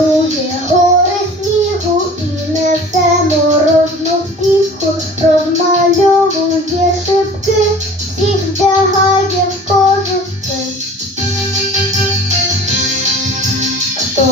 Луги гори снігу і несе морозну піху, розмальовує шипки, всіх вдягає в кожухи. Хто